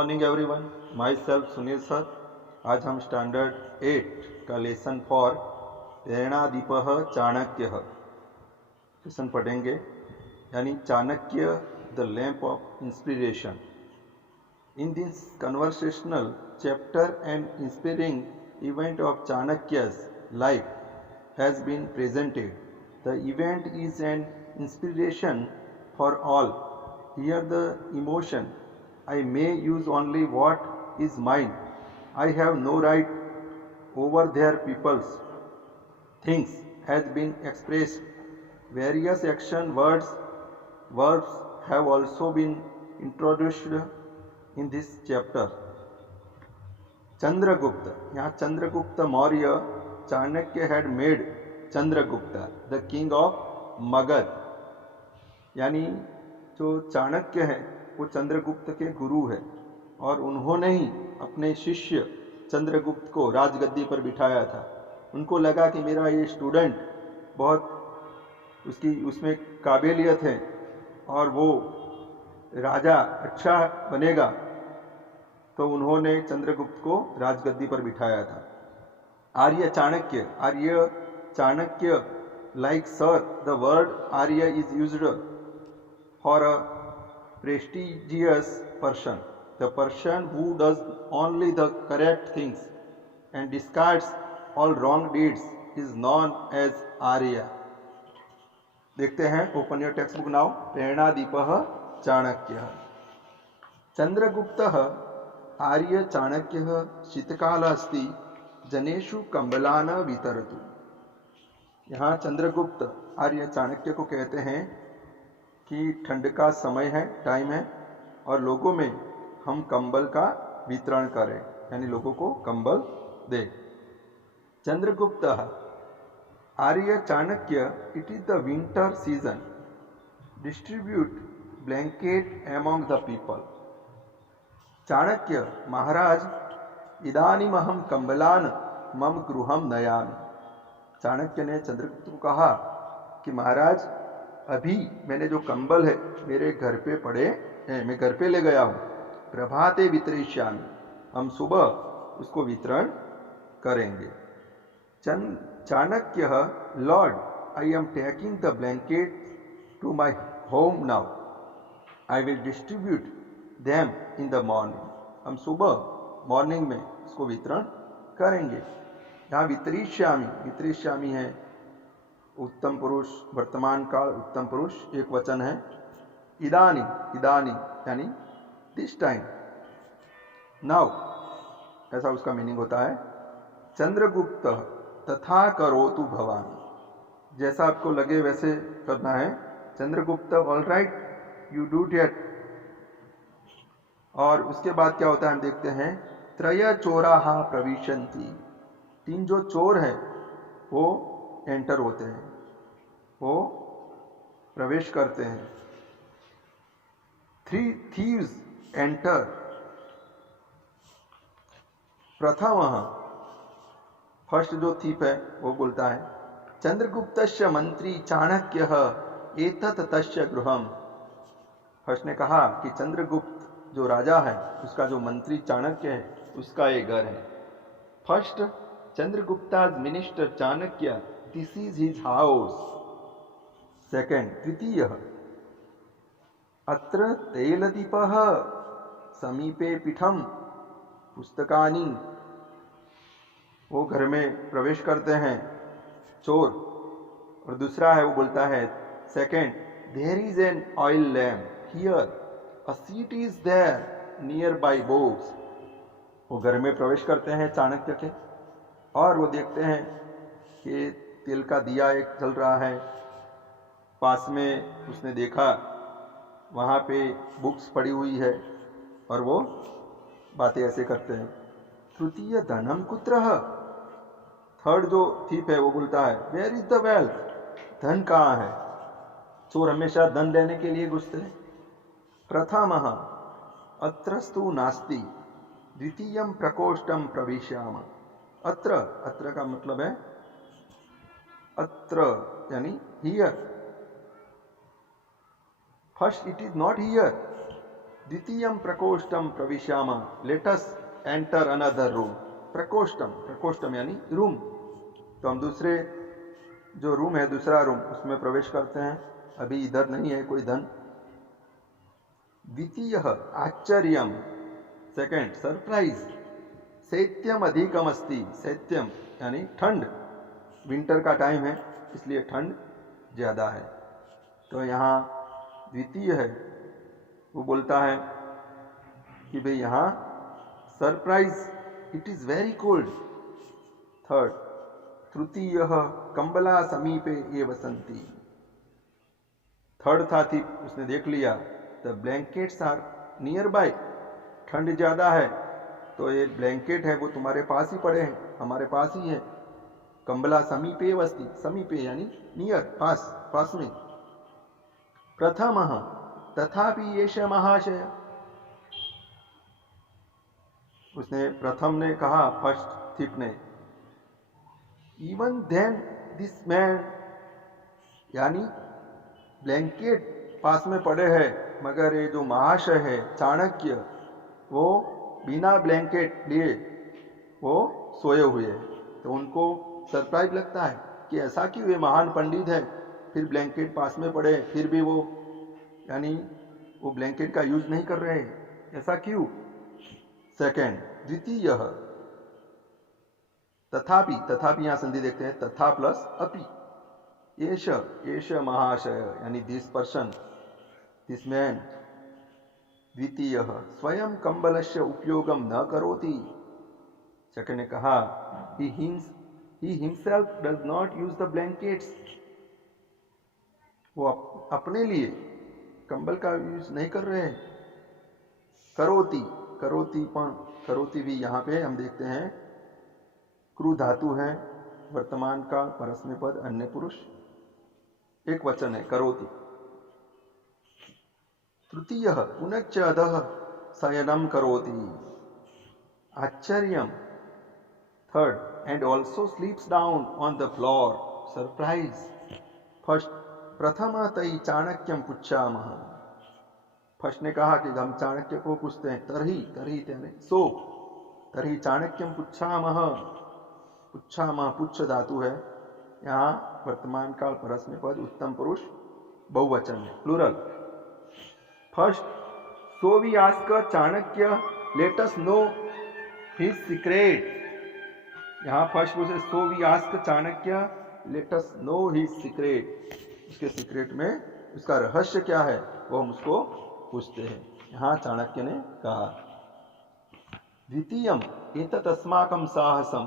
Morning everyone, my self Sunil sir. आज हम standard 8 का लेसन फॉर प्रेरणादीपः चाणक्य लेसन पढ़ेंगे, यानी Chanakya the lamp of inspiration. In this conversational chapter and inspiring event of Chanakya's life has been presented. The event is an inspiration for all. Here the emotion. I may use only what is mine. I have no right over their people's things has been expressed. Various action verbs have also been introduced in this chapter. Chandragupta, यहाँ Chandragupta Maurya, Chanakya had made Chandragupta the king of Magadha, यानी जो चाणक्य है वो चंद्रगुप्त के गुरु है और उन्होंने ही अपने शिष्य चंद्रगुप्त को राजगद्दी पर बिठाया था। उनको लगा कि मेरा ये स्टूडेंट बहुत उसमें काबिलियत है और वो राजा अच्छा बनेगा, तो उन्होंने चंद्रगुप्त को राजगद्दी पर बिठाया था। Arya Chanakya like sir, the word Arya is used for a prestigious person, the person who does only the correct things and discards all wrong deeds is known as Arya. देखते हैं, open your textbook now. प्रेरणादीपः चाणक्य। चंद्रगुप्तः आर्य चाणक्य शीतकाल अस्ति जनेषु कंबलान वितरतु। यहाँ चंद्रगुप्त आर्य चाणक्य को कहते हैं कि ठंड का समय है, टाइम है, और लोगों में हम कंबल का वितरण करें, यानी लोगों को कंबल दे। Chandragupta Arya Chanakya, it is the winter season, distribute blanket among the people. Chanakya महाराज, इदानीमहं कंबलान मम गृहम नयामि। चाणक्य ने चंद्रगुप्त को कहा कि महाराज, अभी मैंने जो कंबल है मेरे घर पे पड़े हैं, मैं घर पे ले गया हूँ। प्रभाते वितरिष्यामि, हम सुबह उसको वितरण करेंगे। Chanakya, lord, I am taking the blanket to my home now, I will distribute them in the morning. हम सुबह मॉर्निंग में इसको वितरण करेंगे। यहाँ वितरिष्यामि है उत्तम पुरुष, वर्तमान काल उत्तम पुरुष, एक वचन है। इदानी यानी दिस टाइम, नाउ, ऐसा उसका मीनिंग होता है। चंद्रगुप्त, तथा करोतु भवान, जैसा आपको लगे वैसे करना है। Chandragupta, all right, you do that. और उसके बाद क्या होता है हम देखते हैं। त्रय चोराः प्रविशन्ति, 3 जो चोर हैं वो एंटर होते हैं, वो प्रवेश करते हैं। 3 thieves एंटर। प्रथमः, फर्स्ट जो थीप है वो बोलता है, चंद्रगुप्तस्य मंत्री चाणक्यः एतत् तस्य गृहम्। फर्स्ट ने कहा कि चंद्रगुप्त जो राजा है, उसका जो मंत्री चाणक्य है, उसका ये घर है। First, Chandragupta's minister Chanakya, this is his house. Second, द्वितीय, अत्र तैलदीपः समीपे पीठम पुस्तकानि। वो घर में प्रवेश करते हैं चोर। और दूसरा है, वो बोलता है second, there is an oil lamp here, A seat is there near by bows। वो घर में प्रवेश करते हैं चाणक्य के और वो देखते हैं कि तेल का दिया एक जल रहा है। पास में उसने देखा वहाँ पे बुक्स पड़ी हुई है और वो बातें ऐसे करते हैं। तृतीय, धनम कुत्रः। थर्ड जो थीप है वो बोलता है, वेयर इज द वेल्थ, धन कहाँ है। चोर हमेशा धन लेने के लिए घुसते हैं। प्रथमः, अत्रस्तु नास्ति, द्वितीयं प्रकोष्ठं प्रविशामः। अत्र का मतलब है अत्र, यानी here. First, it is not here, द्वितीयं प्रकोष्ठं प्रविशामः, let us enter another room. प्रकोष्ठम, प्रकोष्ठम यानी रूम। तो हम दूसरे जो रूम है, दूसरा रूम, उसमें प्रवेश करते हैं। अभी इधर नहीं है कोई धन। द्वितीय आश्चर्यम, सेकंड सरप्राइज। शैत्यम अधिकम अस्ति, शैत्यम यानी ठंड, विंटर का टाइम है इसलिए ठंड ज्यादा है। तो यहाँ द्वितीय है, वो बोलता है कि भाई यहाँ surprise, it is very cold. Third, तृतीय कंबला समीपे ये वसंती। थर्ड था थी, उसने देख लिया, the blankets are nearby, ठंड ज्यादा है तो ये ब्लैंकेट है वो तुम्हारे पास ही पड़े हैं, हमारे पास ही है। कंबला समीपे वस्ती, समीपे यानी नियर, पास, पास में। प्रथम तथापि येष महाशय, उसने प्रथम ने कहा, फर्स्ट थिप ने, इवन देन दिस मैन, यानी ब्लैंकेट पास में पड़े हैं मगर ये जो महाशय है चाणक्य, वो बिना ब्लैंकेट लिए वो सोए हुए हैं। तो उनको सरप्राइज लगता है कि ऐसा क्यों, ये महान पंडित है फिर ब्लैंकेट पास में पड़े, फिर भी वो यानी वो ब्लैंकेट का यूज नहीं कर रहे हैं, ऐसा क्यों। सेकंड, द्वितीय तथापि, तथापि यहां संधि देखते हैं, तथा प्लस अपि। एष, एष महाशय यानी दिस पर्सन, दिस मैन। द्वितीय स्वयं कंबलस्य उपयोगम न करोति। सेकंड ने कहा, he himself does not use the blankets, वो अपने लिए कंबल का यूज नहीं कर रहे हैं। करोति, करोति पण, करोति भी यहाँ पे हम देखते हैं क्रू धातु है, वर्तमान का परस्मै पद, अन्य पुरुष, एक वचन है करोति। तृतीय पुनश्च अधः शयनम करोति, आश्चर्यम। Third, and also sleeps down on the floor, surprise. First, प्रथमा तई चाणक्यम पुच्छामः। फर्स्ट ने कहा कि हम चाणक्य को पूछते हैं, तरही, तरही यानी सो, तरही चाणक्यम पुच्छामः। पुच्छामः पुच्छ धातु है, यहाँ वर्तमान काल परस्मै पद, उत्तम पुरुष, बहुवचन है, plural. First, so we ask Chanakya let us know his secret. यहाँ फर्स्ट पूछे, so we ask Chanakya let us know his secret, उसके सीक्रेट में उसका रहस्य क्या है वो हम उसको पूछते हैं। यहाँ चाणक्य ने कहा। द्वितीयम एतत् अस्माकं साहसम,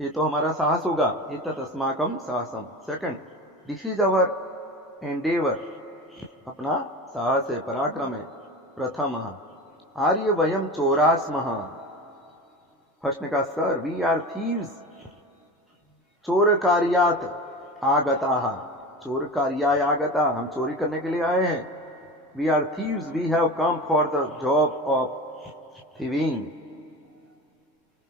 ये तो हमारा साहस होगा, एतत् अस्माकं साहसम। Second, this is our endeavour, अपना साहस है, पराक्रम है। प्रथम, आर्य वयम चोरास्मः। फर्स्ट ने कहा, सर वी आर थीव्स, चोर कार्यात आगता, चोर कार्याय आगता, हम चोरी करने के लिए आए हैं। We are thieves, we have come for the job of thieving,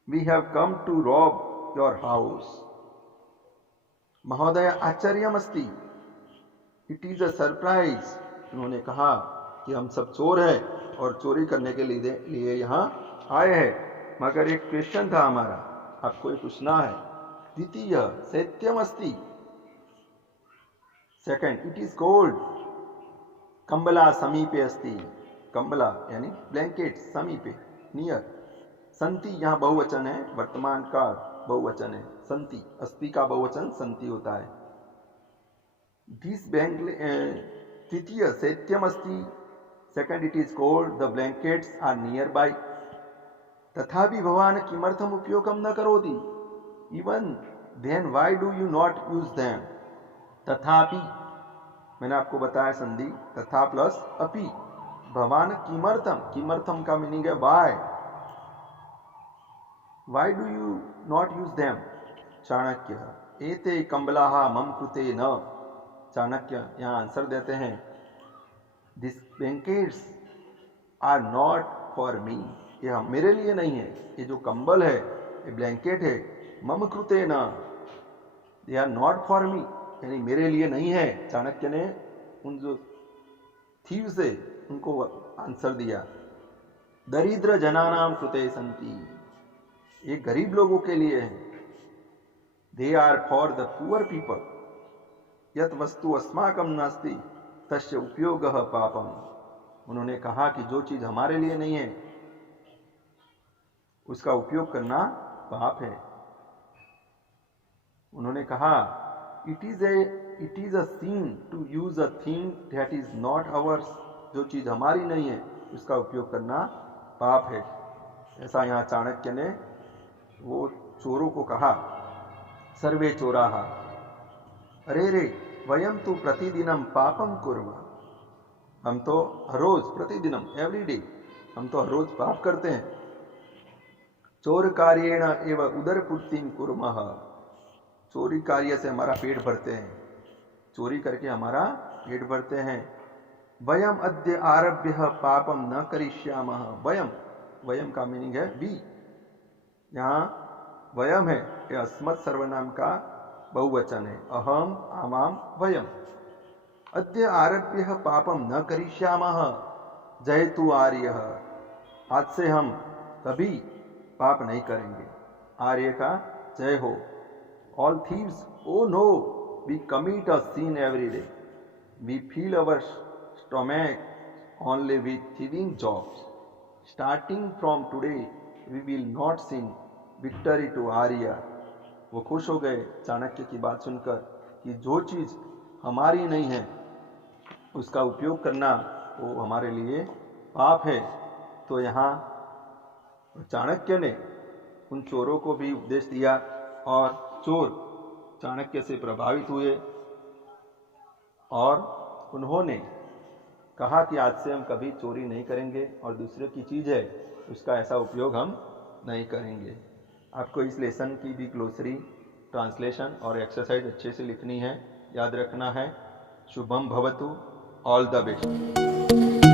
we have come to rob your house. महोदय आश्चर्यमस्ति, इट इज अ सरप्राइज। उन्होंने कहा कि हम सब चोर हैं और चोरी करने के लिए यहाँ आए हैं, मगर एक क्वेश्चन था हमारा, आपको ये पूछना है। द्वितीय शैत्यम अस्ति। Second, it is cold. कंबला समीपे अस्ति, कंबला यानी ब्लैंकेट, समीपे नियर। संति यहाँ बहुवचन है, वर्तमान काल बहुवचन है, संति। अस्ति का बहुवचन संति होता है। दिस तृतीय शैत्यम अस्ति। Second, it is cold, the blankets are nearby. तथापि भवान किमर्थम उपयोगम न करोति, even then why do you not use them. तथापि, मैंने आपको बताया संधि तथा प्लस अपि। भवान किमर्थम, किमर्थम का मीनिंग है why, why do you not use them. Chanakya एते कंबलाः मम कृते न। चाणक्य यहाँ आंसर देते हैं, this blankets are not for me, ये मेरे लिए नहीं है, ये जो कंबल है, ये ब्लैंकेट है, मम कृते न, they are not for me, यानी मेरे लिए नहीं है। चाणक्य ने उन जो थीव से उनको आंसर दिया, दरिद्र जनानाम कृते संति, ये गरीब लोगों के लिए है, they are for the poor people, यत वस्तु अस्माकम नास्ति तस्य उपयोगः पापम। उन्होंने कहा कि जो चीज हमारे लिए नहीं है उसका उपयोग करना पाप है। उन्होंने कहा it is a sin to use a thing that is not ours, जो चीज हमारी नहीं है उसका उपयोग करना पाप है। ऐसा यहाँ चाणक्य ने वो चोरों को कहा। सर्वे चोराः अरे रे वयम तो प्रतिदिनम पापम कुर्मः, हम तो हर रोज, प्रतिदिनम एवरी डे, हम तो हर रोज पाप करते हैं। चोर कार्येण एव उदरपूर्तिं कुर्मः, चोरी कार्य से हमारा पेट भरते हैं, चोरी करके हमारा पेट भरते हैं। वयम अद्य आरभ्य पापम न करिष्यामः, वयम, वयम का मीनिंग है वी, यहाँ वयम है, यह अस्मत् सर्वनाम का बहुवचन है, अहम आमाम वयम। अद्य आरभ्य पापम न करिष्यामः जयतु आर्यः, आज से हम कभी पाप नहीं करेंगे, आर्य का जय हो। All thieves oh no we commit a sin every day, we fill our stomach only with thieving jobs, starting from today we will not sin, victory to आर्य। वो खुश हो गए चाणक्य की बात सुनकर कि जो चीज हमारी नहीं है उसका उपयोग करना वो हमारे लिए पाप है। तो यहाँ चाणक्य ने उन चोरों को भी उपदेश दिया और चोर चाणक्य से प्रभावित हुए और उन्होंने कहा कि आज से हम कभी चोरी नहीं करेंगे और दूसरे की चीज है उसका ऐसा उपयोग हम नहीं करेंगे। आपको इस लेसन की भी ग्लोसरी, ट्रांसलेशन और एक्सरसाइज अच्छे से लिखनी है, याद रखना है। शुभम भवतु, ऑल द बेस्ट।